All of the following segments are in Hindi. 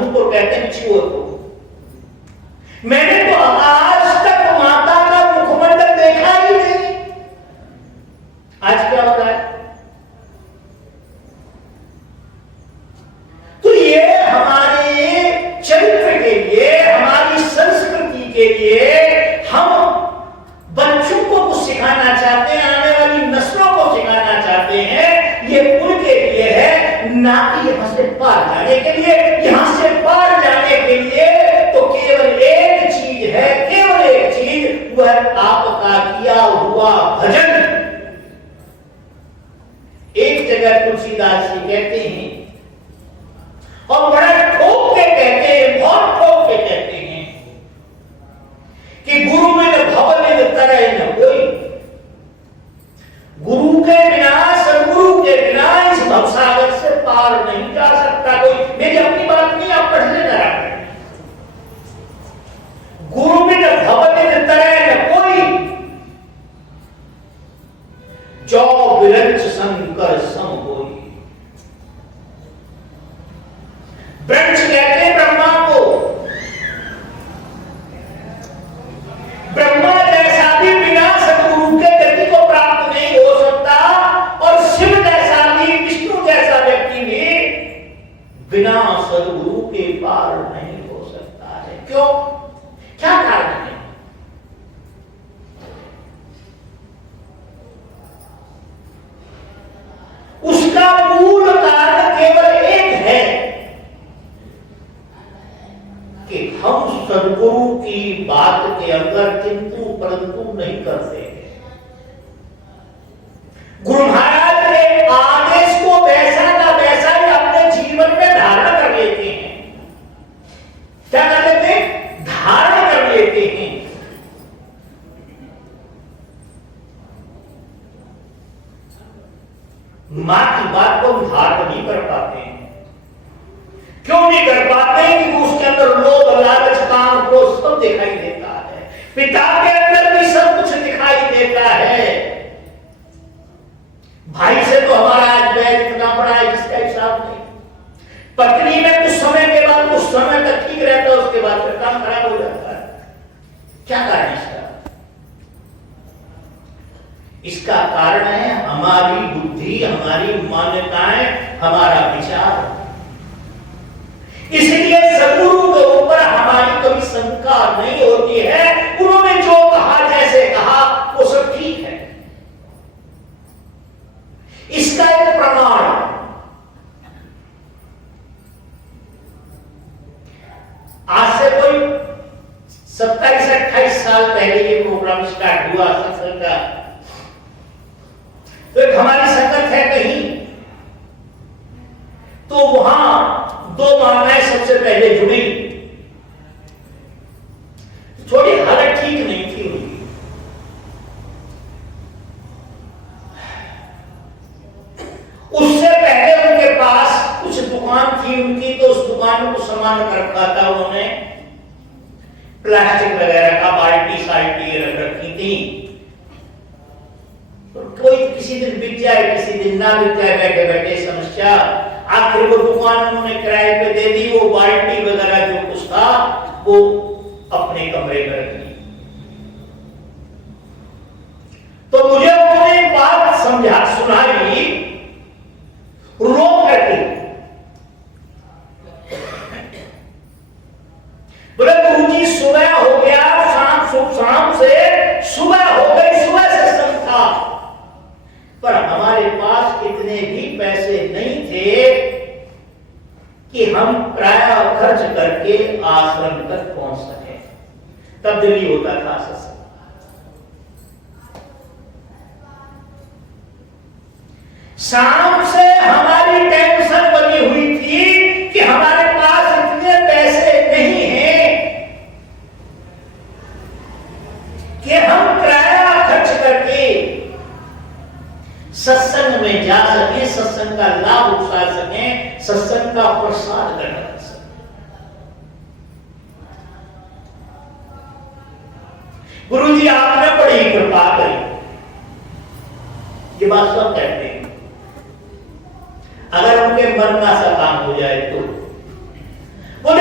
हूं तो कहते हैं छुओ तो। मैंने तो आज तक माता का मुखमंडल देखा ही नहीं। आज क्या हो रहा है? तो ये हमारे चरित्र के लिए, हमारी संस्कृति के लिए हम बच्चों को कुछ सिखाना चाहते हैं, आने वाली नस्लों को सिखाना चाहते हैं। ये उनके लिए है, ना कि यहां से पार जाने के लिए। यहां से पार जाने के लिए तो केवल एक चीज है, केवल एक चीज, वह आपका किया हुआ भजन। एक जगह तुलसीदास जी कहते हैं, और बड़ा ठोक के कहते हैं, बहुत ठोक के कहते हैं कि गुरु में न भवन न तरह न कोई। गुरु के बिना, सदगुरु के बिना इस भवसागर से पार नहीं जा सकता कोई। मेरी अपनी बात नहीं, आप पढ़ लेना। गुरु में न भवन न तरह न कोई, जो विरंच शंकर सम होई। वृक्ष कहते हैं ब्रह्मा को। ब्रह्मा जैसा भी बिना सदगुरु के गति को प्राप्त नहीं हो सकता, और शिव जैसा भी, विष्णु जैसा व्यक्ति भी बिना सदगुरु के पार नहीं हो सकता है। क्यों? क्या कारण है? उसका मूल कारण केवल एक है कि हम सदगुरु की बात के अंदर किंतु परंतु नहीं करते। गुरु महाराज के आदेश को वैसा का वैसा ही अपने जीवन में धारण कर लेते हैं। क्या कर लेते हैं? धारण कर लेते हैं। मां की बात को हम धारण नहीं कर पाते हैं। क्यों नहीं कर पाते? क्योंकि उसके अंदर लोभ, लालच, काम, क्रोध सब दिखाई देता है। पिता के अंदर भी सब कुछ दिखाई देता है। भाई से तो हमारा आज बैर इतना बड़ा है जिसका हिसाब नहीं। पत्नी में कुछ समय के बाद, कुछ समय तक ठीक रहता है, उसके बाद फिर काम खराब हो जाता है। क्या कारण है इसका? इसका कारण है हमारी बुद्धि, हमारी मान्यताएं, हमारा विचार। इसलिए सदगुरु के ऊपर हमारी कभी शंका नहीं होती है। उन्होंने जो कहा, जैसे कहा, वो सब ठीक है। इसका एक प्रमाण, आज से कोई 27-28 साल पहले ये प्रोग्राम स्टार्ट हुआ सत्संग का। तो एक हमारी संगत है कहीं, तो वहां दो माताएं सबसे पहले जुड़ी। थोड़ी हालत ठीक नहीं थी उनकी। उससे पहले उनके पास कुछ दुकान थी उनकी, तो उस दुकान में कुछ सामान रखा था उन्होंने, प्लास्टिक वगैरह का, बाल्टी साल्टी रख रखी थी। तो कोई किसी दिन बिक जाए, किसी दिन ना बिक जाए, बैठे बैठे समस्या। आखिर वो दुकान उन्होंने किराए पे दे दी। वो बाल्टी वगैरह जो कुछ था वो अपने कमरे में रख ली। तो मुझे उन्होंने एक बात सुनाई रोक करके। बोले गुरुजी सुबह हो गया, शाम से सुबह हो गई, सुबह से सब था, पर हमारे पास इतने भी पैसे नहीं थे कि हम किराया खर्च करके आश्रम तक पहुंच सके। तब दिल्ली होता था सत्संग। शाम से हमारी टेंशन बनी हुई थी कि हमारे पास इतने पैसे नहीं हैं कि हम किराया खर्च करके सत्संग में जा सके, सत्संग का लाभ उठा सके, सत्संग का प्रसाद ग्रहण कर सके। गुरुजी आपने बड़ी कृपा करी, ये बात सब कहते हैं। अगर उनके मन का सा काम हो जाए तो बोले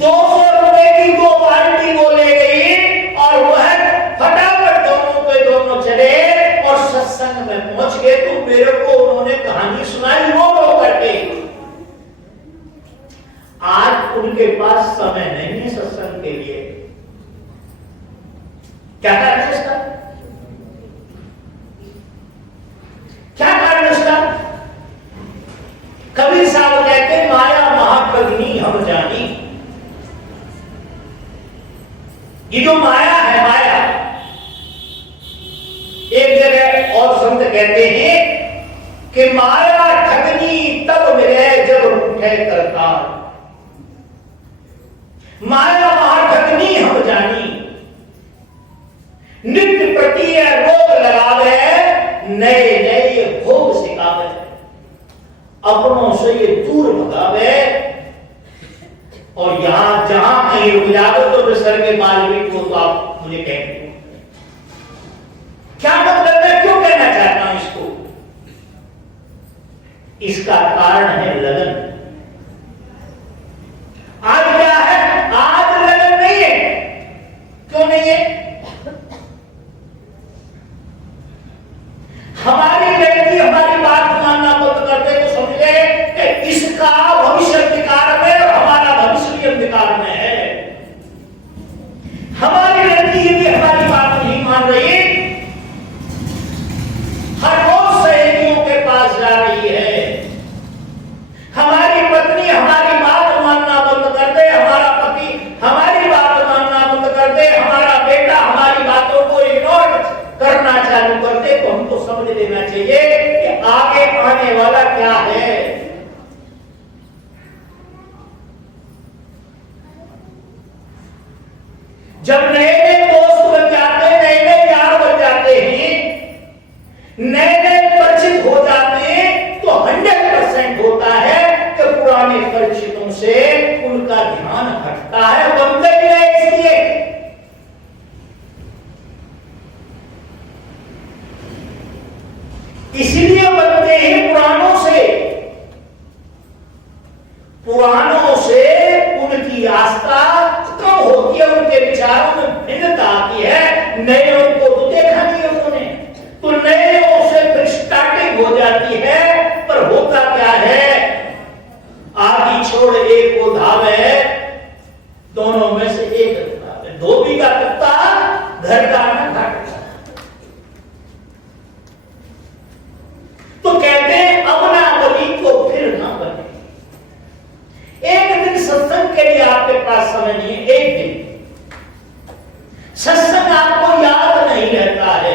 ₹200 की 2 बाल्टी वो ले गई और वह फटाफट दोनों पे दोनों चले और सत्संग में पहुंच गए। तो मेरे को उन्होंने कहानी सुनाई रो रो करके। आज उनके पास समय नहीं है सत्संग के लिए। क्या कारण है इसका? क्या कारण है इसका? कबीर साहब कहते माया महाप्रज्ञी हम जानी। ये जो माया है, माया, एक जगह और संत कहते हैं कि माया ठगनी तब मिले जब उठे करतार। माया महाठगनी हम जानी, नित्य प्रति रोग लगावे, नए नए भोग सिखावे, अपनों से ये दूर भगावे। और यहां जहां कहीं रुक जाओ तो विसर्ग मालवीय को तो आप मुझे कहेंगे क्या मतलब है, क्यों कहना चाहता हूं इसको? इसका कारण है लगन। आज क्या है? आज लगन नहीं है। क्यों नहीं है? हमारी लड़की हमारी बात मानना बंद कर दे तो समझ ले कि इसका भविष्य अंधकार में और हमारा भविष्य भी अंधकार में है। हमारी लड़की यदि हमारी बात नहीं मान रही, हर रोज सहेलियों के पास जा रही है, हमारी पत्नी हमारी बात मानना बंद कर दे, हमारा पति हमारी बात मानना बंद कर दे, हमारा बेटा हमारी बातों को इग्नोर करना चालू कर दे, तो हमको समझ लेना चाहिए कि आगे आने वाला क्या है। जब नए नए दोस्त बन जाते हैं, नए नए यार बन जाते हैं, नए नए परिचित हो जाते हैं, तो 100% होता है कि पुराने परिचितों से उनका ध्यान हटता है। बनते ही है इसलिए बनते हैं पुरानों से उनकी आस्था कम होती है, उनके विचारों में भिन्नता आती है। नए को तो देखा नहीं उन्होंने, तो नए से फिर स्टार्टिंग हो जाती है। पर होता क्या है? आदि छोड़ एक को धावे, दोनों में से एक धावे। धोबी का कुत्ता घर का ना घाट। तो कहते हैं अब ना बनी तो फिर ना बने। एक दिन सत्संग के लिए आपके पास समय नहीं है, एक दिन सत्संग आपको याद नहीं रहता है,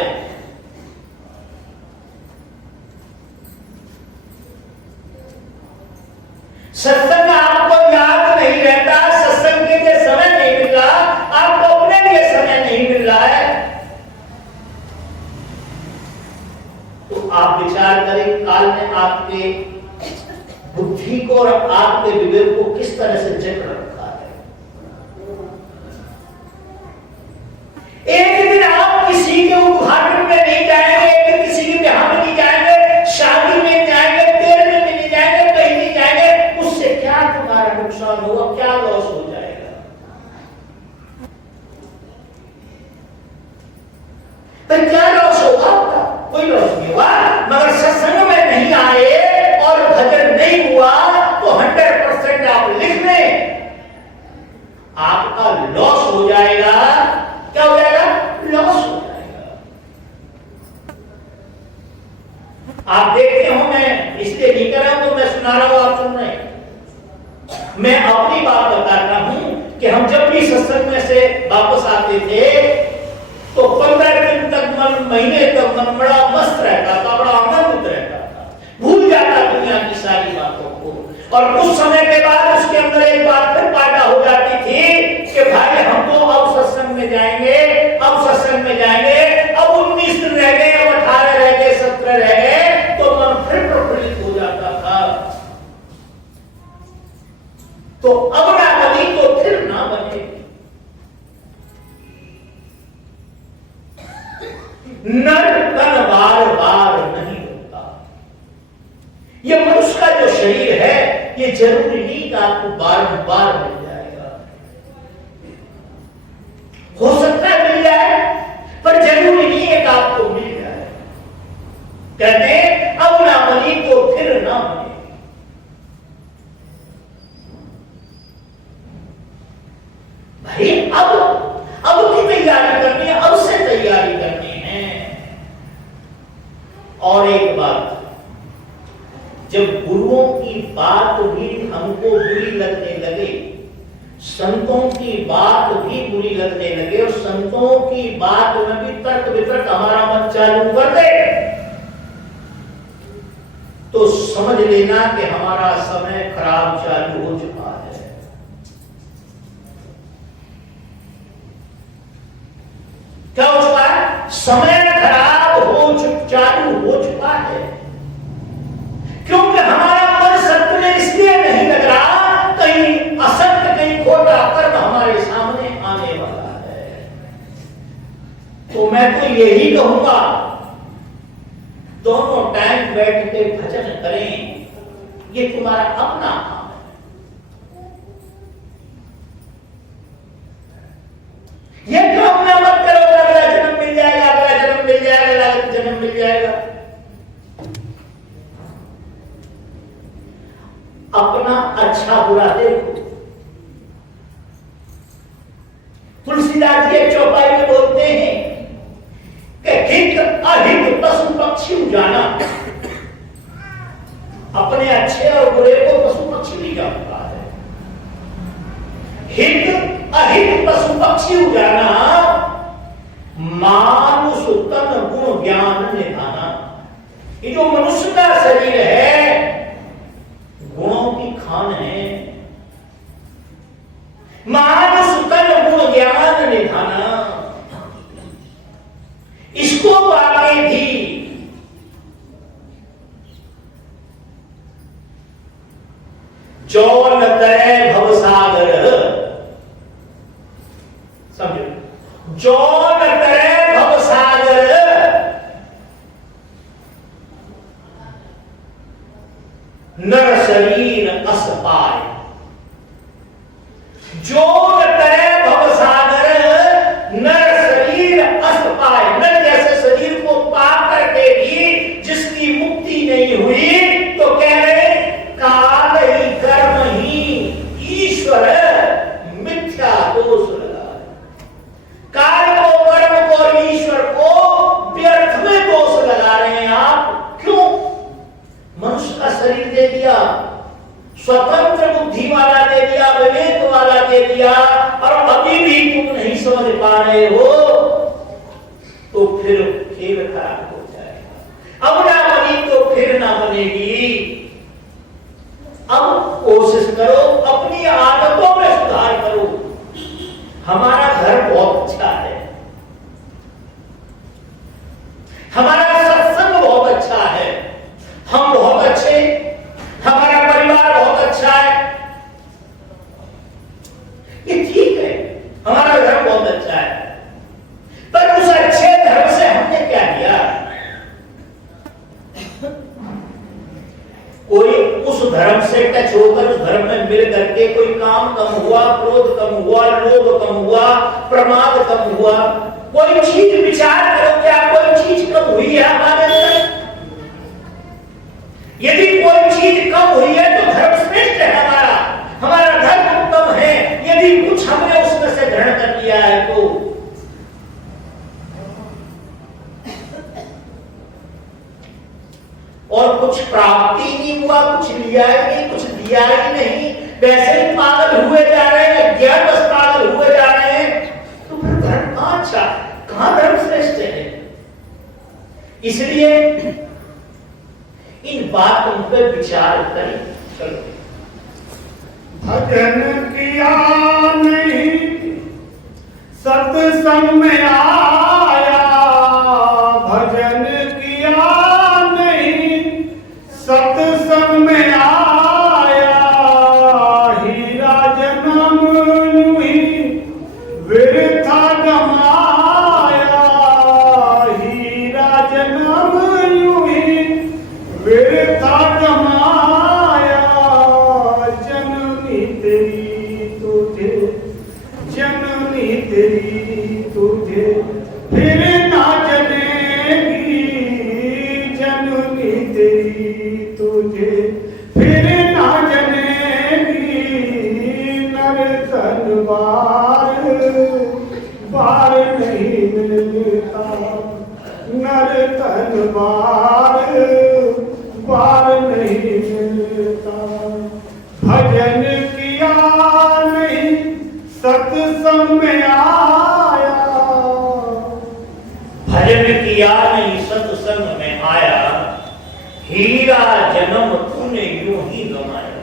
सत्संग आपको याद नहीं रहता, सत्संग के लिए समय नहीं मिल रहा, आपको अपने लिए समय नहीं मिल रहा है, तो आप विचार करें काल ने आपके बुद्धि को और आपके विवेक को किस तरह से जकड़ रखा है। एक दिन आप किसी के उद्घाटन में नहीं जाएंगे, एक दिन किसी के ब्याह में नहीं जाएंगे, शादी में जाएंगे, तेरहवें में नहीं जाएंगे, कहीं नहीं जाएंगे। उससे क्या तुम्हारा नुकसान होगा, क्या लॉस हो जाएगा? तो क्या लॉस होगा आपका? कोई लॉस नहीं हुआ। मगर सत्संग में नहीं आए और भजन नहीं हुआ तो 100% आप लिख लें, आपका लॉस हो जाएगा। क्या हो जाएगा? लॉस हो जाएगा। आप देखते हो, मैं इसलिए नहीं कर रहा हूं तो मैं सुना रहा हूं, आप सुन रहे हैं। मैं अपनी बात बताता हूं कि हम जब भी सत्संग में से वापस आते थे तो 15 दिन तक महीने तक मन बड़ा मस्त रहता था, बड़ा आनंदित रहता था, भूल जाता दुनिया की सारी बातों को। और कुछ समय के बाद उसके अंदर एक बात फिर पैदा हो जाती थी कि भाई हम तो अब सत्संग में जाएंगे, अब सत्संग में जाएंगे, अब 19 दिन रह गए, अब 18 रह गए, 17 रह गए, तो मन फिर प्रफुल्लित हो जाता था। तो अब ना बनी तो फिर ना बने। नर तन बार बार नहीं होता। ये मनुष्य का जो शरीर है, ये जरूरी नहीं कि आपको बार बार मिल जाएगा। कहते हैं अब ना बनी तो फिर ना बने। भाई अब की तैयारी करनी है, अब से तैयारी करनी है। और एक बात, जब गुरुओं की बात भी हमको बुरी लगने लगे, संतों की बात भी बुरी लगने लगे और संतों की बात में भी तर्क वितर्क हमारा मन चालू कर दे, तो समझ लेना कि हमारा समय खराब चालू हो चुका है। क्या हो चुका है? समय खराब चालू हो चुका है। क्योंकि हमारा मन सत्य में इसलिए नहीं लग रहा, कहीं असत्य कहीं खोटा कर्म हमारे सामने आने वाला है। तो मैं तो यही कहूंगा, दोनों टाइम बैठ के भजन करें, ये तुम्हारा अपना काम है। ये काम ना मत करो, अगला जन्म मिल जाएगा, अगला जन्म मिल जाएगा, अगला जन्म मिल जाएगा। अपना अच्छा बुरा देखो। तुलसीदास जी चौपाई में बोलते हैं कि हित अहित पशु पक्षी जाना। अपने अच्छे और बुरे को पशु पक्षी नहीं जानता है। हित अहित पशु पक्षी जाना, मानुष तन गुण ज्ञान निधाना। ये जो मनुष्य का शरीर है, गुणों की खान है। मानुष तन गुण ज्ञान निधाना, इसको पाके भी जो न तरे भवसागर, समझो, जो न तरे भवसागर, नर शरीर अस पाए। जो न तरे भवसागर, नर शरीर अस पाए। नर जैसे शरीर को पा करके भी जिसकी मुक्ति नहीं हुई, तो कह रहे काल ही कर्म ही ईश्वर मिथ्या दोष लगा। काल को, कर्म को और ईश्वर को व्यर्थ में दोष लगा रहे हैं आप। क्यों? मनुष्य का शरीर दे दिया, स्वतंत्र बुद्धि वाला दे दिया, विवेक वाला दे दिया, और अभी भी तुम नहीं समझ पा रहे हो, तो फिर खेल खराब हो जाएगा। अब ना बनी तो फिर ना बनेगी। अब कोशिश करो, अपनी आदतों में सुधार करो। हमारा घर बहुत अच्छा है, हमारा सत्संग बहुत अच्छा है, हम बहुत अच्छे, हमारा परिवार बहुत अच्छा है, ये ठीक है, हमारा घर बहुत अच्छा है। पर उस अच्छे धर्म से हमने क्या किया? कोई उस धर्म से टच होकर, उस धर्म में मिल करके कोई काम कम हुआ, क्रोध कम हुआ, लोभ कम हुआ, प्रमाद कम हुआ? कोई चीज विचार करो, क्या कोई चीज कम हुई है हमारे अंदर? यदि कोई चीज कम हुई है तो धर्म श्रेष्ठ है हमारा, हमारा धर्म उत्तम है। यदि कुछ हमने उसमें से ग्रहण कर लिया है तो और कुछ प्राप्ति नहीं हुआ, कुछ लिया ही नहीं, कुछ दिया ही नहीं, वैसे ही पागल हुए जा रहे हैं, ज्ञान बस पागल हुए जा रहे हैं, तो फिर धर्म कहां अच्छा, कहां धर्म श्रेष्ठ है? इसलिए इन बातों पर विचार करें। चलो, भजन किया नहीं सत्संग में आया, भजन किया नहीं सत्संग में आया, हीरा जन्म यूं ही वृथा गमाया, हीरा जन्म यूं ही वृथा गमाया, जननी तेरी तुझे, जननी तेरी तुझे तन बार बार नहीं मिलता, नर तन बार बार नहीं मिलता। भजन किया नहीं सत्संग में आया, भजन किया नहीं सत्संग में आया, हीरा जन्म तूने यूं ही गंवाया।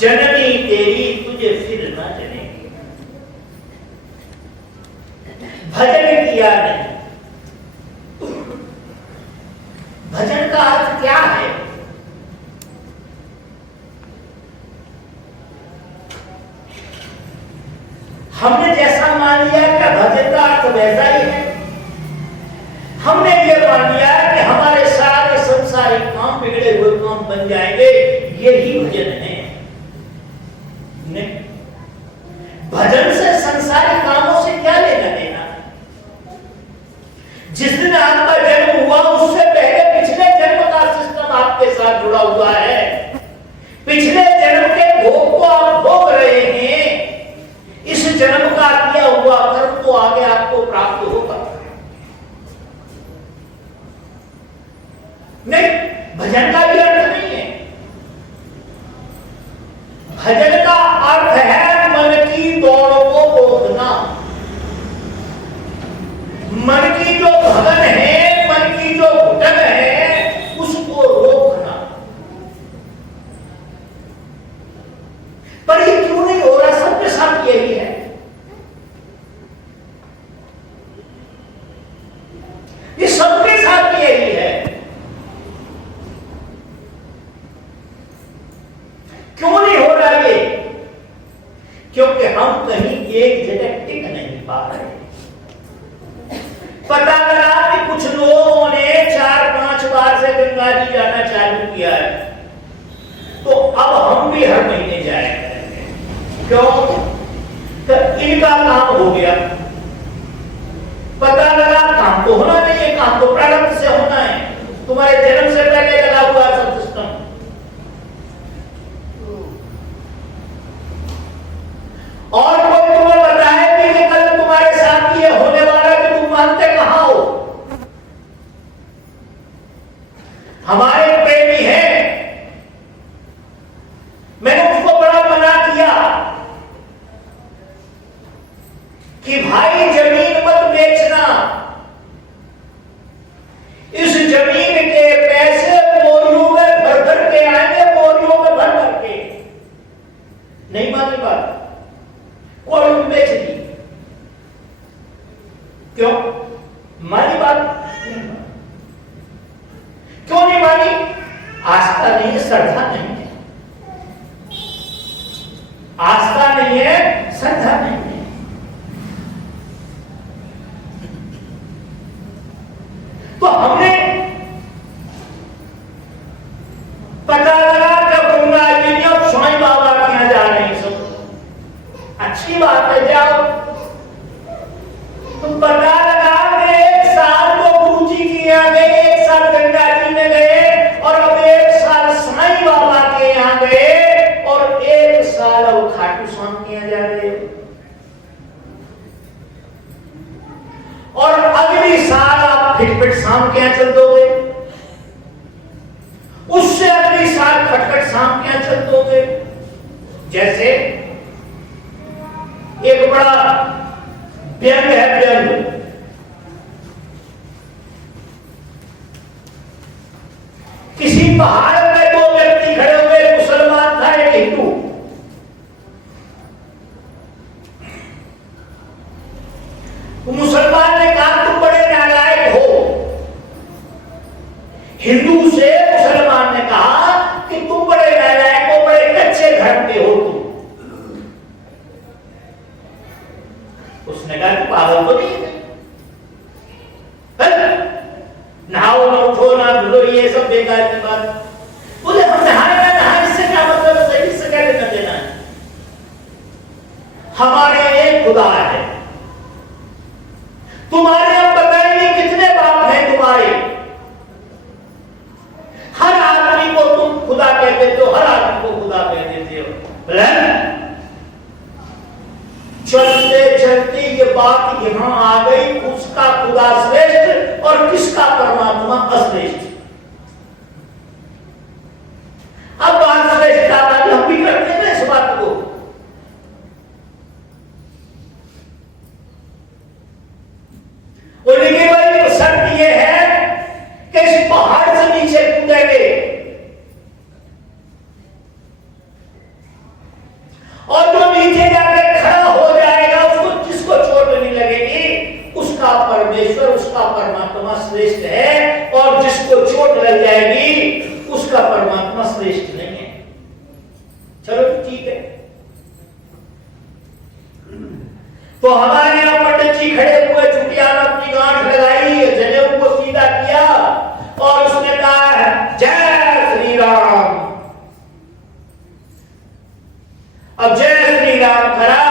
जननी तेरी तुझे फिर ना जनेगी। भजन किया नहीं। भजन का अर्थ क्या है? हमने जैसा मान लिया कि भजन का अर्थ वैसा ही है। हमने ये मान लिया कि हमारे सारे संसारिक काम, बिगड़े हुए काम बन जाएंगे, यही भजन है। नहीं, भजन से संसारिक कामों से क्या लेना देना? जिस दिन आपका जन्म हुआ उससे पहले पिछले जन्म का सिस्टम आपके साथ जुड़ा हुआ है। पिछले जन्म के भोग को आप भोग रहे हैं। इस जन्म का किया हुआ कर्म तो आगे आपको प्राप्त होगा। नहीं, भजन का भी अर्थ नहीं है। भजन का अर्थ है मन की दौड़ को रोकना। मन की जो भगन है, मन की जो घुटन है, उसको रोकना। पर ये क्यों नहीं हो रहा? सबके साथ यही है। ये सबके साथ यही है। क्यों नहीं हो रहा ये? क्योंकि हम कहीं एक जगह टिक नहीं पा रहे। पता लगा कि कुछ लोगों ने 4-5 बार से गंगा जी जाना चालू किया है, तो अब हम भी हर महीने जाया करेंगे। क्यों? तो इनका काम हो गया। पता लगा काम तो होना नहीं है, काम तो प्रारंभ से होना है। तुम्हारे जन्म से पहले लगा हुआ सब सिस्टम। और कोई तुम्हें बताए भी कि कल तुम्हारे साथ ये होने वाला है, कि तुम मानते कहां हो? हमारे प्रेमी हैं, मैंने उसको बड़ा मना किया कि भाई जमीन मत बेचना। इस जमीन के पैसे बोरियों में भर भर के आएंगे, बोरियों में भर भर के। नहीं मानी बात, कोई बेच दी। क्यों मानी बात? क्यों नहीं मानी? आस्था नहीं है, श्रद्धा नहीं है। आस्था नहीं है, श्रद्धा नहीं है। तो हमने पता लगा कि गंगा जी ने अब स्वामी बाबा के यहां जा रहे हैं सब। अच्छी बात है, जाओ। तो पता लगा कि एक साल तो गुरु जी के यहाँ गए, एक साल गंगा जी में गए, और अब एक साल साईं बाबा के यहाँ गए, और एक साल अब खाटू श्याम के यहाँ जा रहे हैं। और अगली साल आप फिटफिट शाम के यहाँ चल दोगे, उससे अगली साल खटखट शाम के यहाँ चल दोगे। जैसे एक बड़ा व्यंग है, व्यंग। किसी पहाड़ पे दो व्यक्ति खड़े हुए, मुसलमान था एक हिंदू। मुसलमान ने कहा तुम बड़े नालायक हो। हिंदू से मुसलमान ने कहा कि तुम बड़े नालायक हो, बड़े कच्चे धर्म के हो तुम। उसने कहा कि पागल तो नहीं है, नहाओ ना उठो ना धुलो, ये सब बेकार की बात। बोले हम नहाए ना नहाए, इससे क्या मतलब है? सही से क्या लेना देना है? हमारे एक खुदा है। तुम्हारे अब बताएंगे कितने बाप हैं तुम्हारे। हर आदमी को तुम खुदा कह देते हो, हर आदमी को खुदा कह देते हो। ये बात यहां आ गई, उसका खुदा श्रेष्ठ और किसका परमात्मा अश्रेष्ठ। अब बात श्रेष्ठता वाली हम भी करते हैं ना इस बात को। उनकी वाली शर्त ये है कि इस पहाड़ से नीचे कूदेंगे और जो नीचे जाकर खड़ा हो जाएगा, उसको जिसको चोट नहीं लगेगी, उसका परमेश्वर, उसका परमात्मा श्रेष्ठ है, और जिसको चोट लग जाएगी उसका परमात्मा श्रेष्ठ नहीं है। चलो ठीक है। तो हमारे यहां पंडित जी खड़े हुए, चुटिया में अपनी गांठ लगाई, जनेऊ को सीधा किया और उसने कहा जय श्री राम। अब जय श्री राम करा।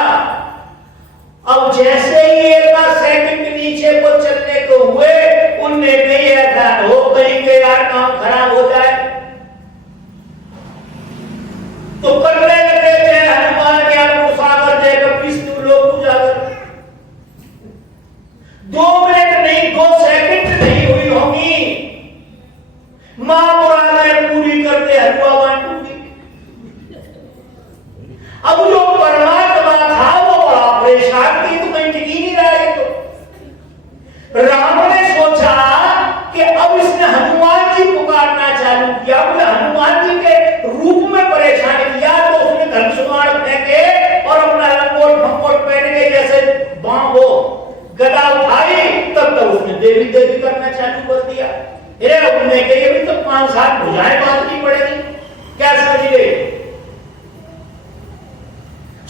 अब जैसे ही एक सेकंड नीचे को चलने को हुए, उनने कही ऐसा हो कहीं के यार काम खराब हो जाए, तो करने लगे जय हनुमान ज्ञान सागर जय कपीस लोग उजागर। 2 मिनट नहीं, 2 सेकंड नहीं हुई होगी, मां मुरादें पूरी करते हलवा बांटूंगी। अब जो परमात्मा था वो बड़ा परेशान थी, तो कहीं टिकी नहीं रहा है। तो राम ने सोचा कि अब इसने हनुमान जी पुकारना चालू किया, बोले हनुमान जी के रूप में परेशान किया, तो उसने धनुष फेंके और अपना लंगोट भंगोट पहन के जैसे बांधो गदा उठाई, तब तक उसने देवी देवी करना चालू कर दिया। उन्होंने कही अभी तो 5-7 भुजाएं बांधनी पड़ेगी, क्या समझ गए?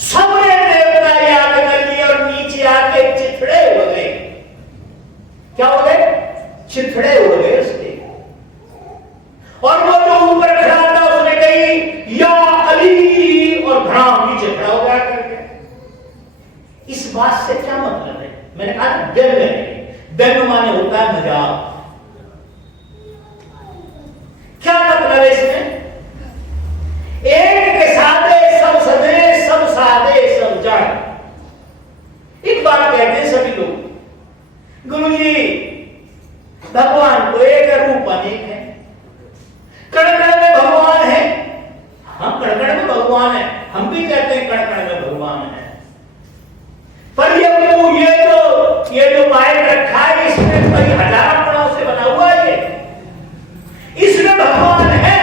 सबने देवता याद कर लिया और नीचे आके चिथड़े हो गए। क्या हो गए? चिथड़े हो गए उसके। और वो जो ऊपर खड़ा था उसने कही या अली, और भ्राम नीचे खड़ा हो गया करके। इस बात से क्या मतलब है? मैंने कहा व्यंग माने होता है मजाक। क्या मतलब है इसमें? एक के सादे सब सदे, सब सादे सब जान। एक बात कहते हैं सभी लोग, गुरु जी भगवान तो एक रूप अनेक है, कण-कण में भगवान है। हम कण-कण में भगवान है, हम भी कहते हैं कण-कण में भगवान है। पर ये जो माइक रखा है, इसमें कई हजारों कणों से बना हुआ है, इसमें भगवान है।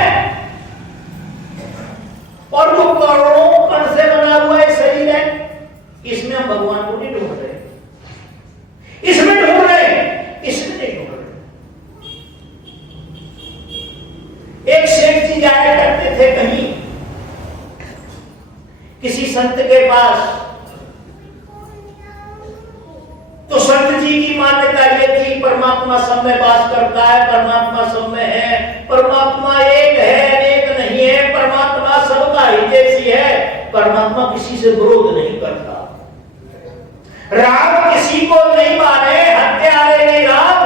और वो करोड़ों कण से बना हुआ है शरीर है, इसमें हम भगवान को नहीं ढूंढ रहे, इसमें ढूंढ रहे हैं, इसमें नहीं ढूंढ रहे। एक सेठ जी जाया करते थे कहीं किसी संत के पास, तो संत जी की मान्यता ये थी परमात्मा सब में वास करता है, परमात्मा सब में है, परमात्मा एक है, अनेक नहीं है, परमात्मा सबका ही जैसी है, परमात्मा किसी से विरोध नहीं करता। राम किसी को नहीं मारे, हत्यारे नहीं राम,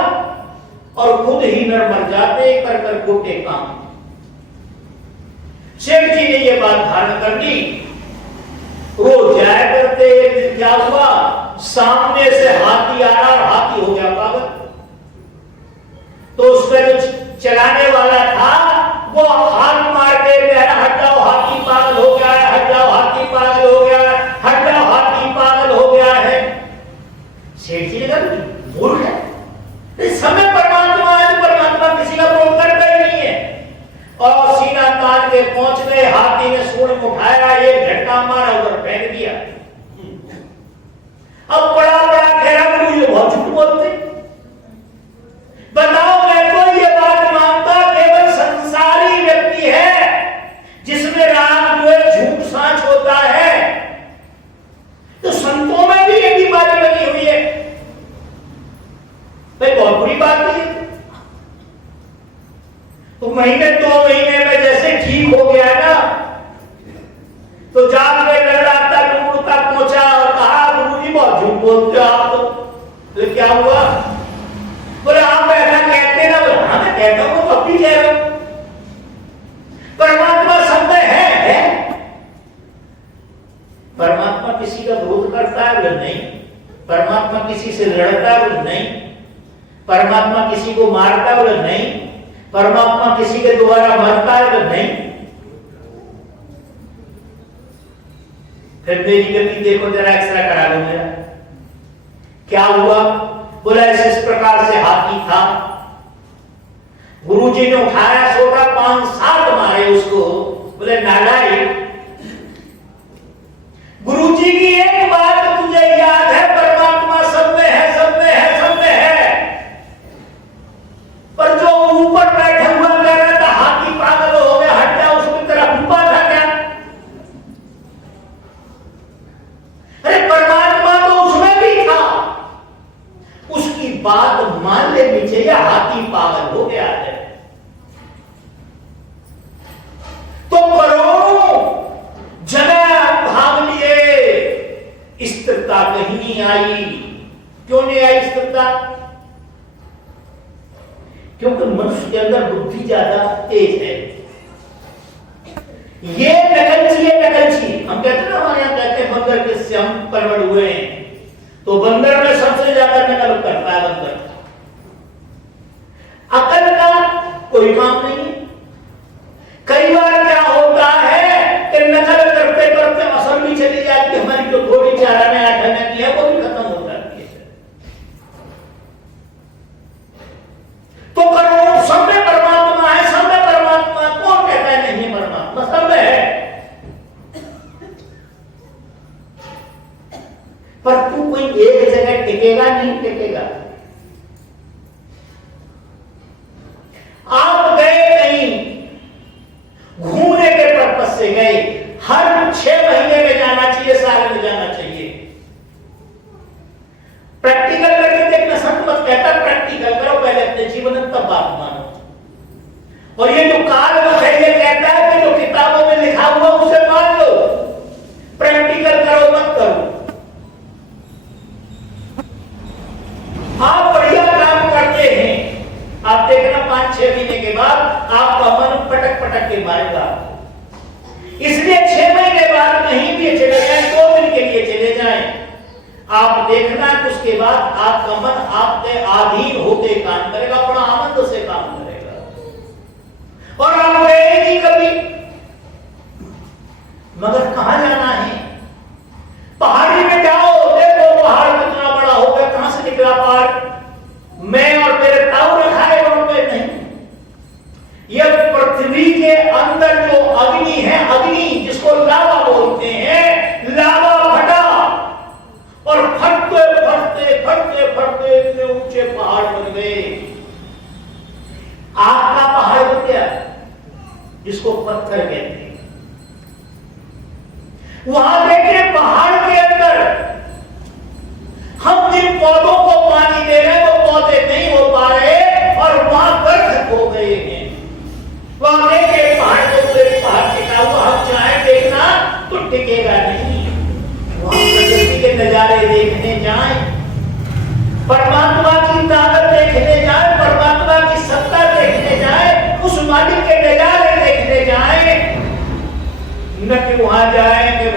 और खुद ही नर मर जाते कर कर खोटे काम। सेठ जी ने ये बात धारण कर ली, रोज जाया करते। एक दिन क्या हुआ, सामने से हाथी आ रहा और हाथी हो गया पागल। तो उसका जो चलाने वाला था वो हाथ मार के हट जाओ हाथी पागल हो गया है, हट जाओ हाथी पागल हो गया है, हट जाओ हाथी पागल हो गया है। सेठ जी ने कहा मूर्ख है, इस समय परमात्मा है, परमात्मा किसी का विरोध करता ही नहीं है। और सीना तान के पहुंच गए, हाथी ने सूंड उठाया, एक झटका मारा, उधर फेंक दिया। अब बड़ा बड़ा खैरा मुझे बहुत झूठ बोलते। बताओ, मैं तो ये बात मानता केवल संसारी व्यक्ति है जिसमें राग जो है झूठ सांच होता है, तो संतों में भी ये बीमारी लगी हुई है भाई, बहुत बुरी बात है। तो महीने 2 महीने में जैसे ठीक हो गया ना, तो जाके लड़ाता टूटता पहुंचा और कहा गुरु जी बहुत झूठ बोलते हो आप। तो क्या हुआ? बोले आप ऐसा कहते ना। बोले हाँ मैं कहता हूं, तो अभी कह रहा हूं परमात्मा सब में है। परमात्मा किसी का विरोध करता है? बोले नहीं, परमात्मा किसी से लड़ता बोले नहीं, परमात्मा किसी को मारता बोले नहीं, परमात्मा किसी के द्वारा मरता है बोले नहीं। फिर मेरी गति देखो जरा, एक्सरा करा लो मेरा, क्या हुआ? बोला इस प्रकार से हाथी था, गुरुजी ने उठाया, छोटा 5-7 मारे उसको। बोले नालायक, गुरुजी की एक बात तुझे याद है, परमात्मा सब में है, सब में है, सब में है, पर जो ऊपर बैठे हुआ कह रहा था हाथी पागल हो गया, हट जा, उसकी तरफ डूबा था क्या? अरे परमात्मा तो उसमें भी था, उसकी बात मान लेनी चाहिए, हाथी पागल हो गया है। तो करोड़ों जगह भाग लिए, स्थिरता कहीं नहीं आई। क्यों नहीं आई स्थिरता? क्योंकि मनुष्य के अंदर बुद्धि ज्यादा तेज है। ये नकलची है, नकलची हम कहते हैं ना, हमारे यहां कहते हैं बंदर किससे हम परवड़ हुए हैं, तो बंदर में सबसे ज्यादा नकल करता है बंदर। अकल का कोई काम नहीं है। कई बार क्या होता है कि नकल करते करते असल भी चली जाती है, हमारी जो थोड़ी 4 आने 8 आने की है वो भी खत्म हो जाती है। तो करो सब में परमात्मा है, सब में परमात्मा, कौन कहता है नहीं है परमात्मा? सब में है, पर तू कोई एक जगह टिकेगा नहीं, टिकेगा। आप गए कहीं घूमने के पर्पस से गए, हर 6 महीने में जाना चाहिए, साल में जाना चाहिए। प्रैक्टिकल करके देखना, संत मत कहता प्रैक्टिकल करो पहले अपने जीवन में, तब बात मानो। और ये जो काल है ये कहता है कि जो किताबों में लिखा हुआ उसे मान लो, प्रैक्टिकल करो मत करो। आप बढ़िया काम करते हैं, आप देखना 5-6 महीने के बाद आपका मन पटक पटक के मारेगा। इसलिए 6 महीने बाद कहीं भी चले जाए, 2 दिन के लिए चले जाएं, आप देखना कि उसके बाद आपका मन आपके अधीन होके काम करेगा, बड़ा आनंद से काम करेगा। और आप गए नहीं कभी, मगर कहां जाना है? पहाड़ी में जाओ, देखो पहाड़ कितना बड़ा हो गया, कहां से निकला पहाड़? मैं और मेरे ताऊ रखा है वहां पे नहीं। यह पृथ्वी के अंदर जो अग्नि है, अग्नि जिसको लावा बोलते हैं, लावा फटा और फटते फटते फटते फटते इतने ऊंचे पहाड़ बन गए। आग का पहाड़ बन गया जिसको पत्थर कहते हैं। वहां देखे पहाड़ के अंदर हम जिन पौधों को पानी दे रहे हैं वो पौधे नहीं हो पा रहे और वहां गर्द हो गए हैं। वहां देखे पहाड़ के ऊपर पहाड़ टिका हुआ, हम चाहे देखना तो टिकेगा नहीं। वहां प्रकृति के नजारे देखने जाएं, परमात्मा की ताकत देखने जाएं, परमात्मा की सत्ता देखने जाएं, उस मालिक के नजारे देखने जाएं, न कि वहां जाएं कि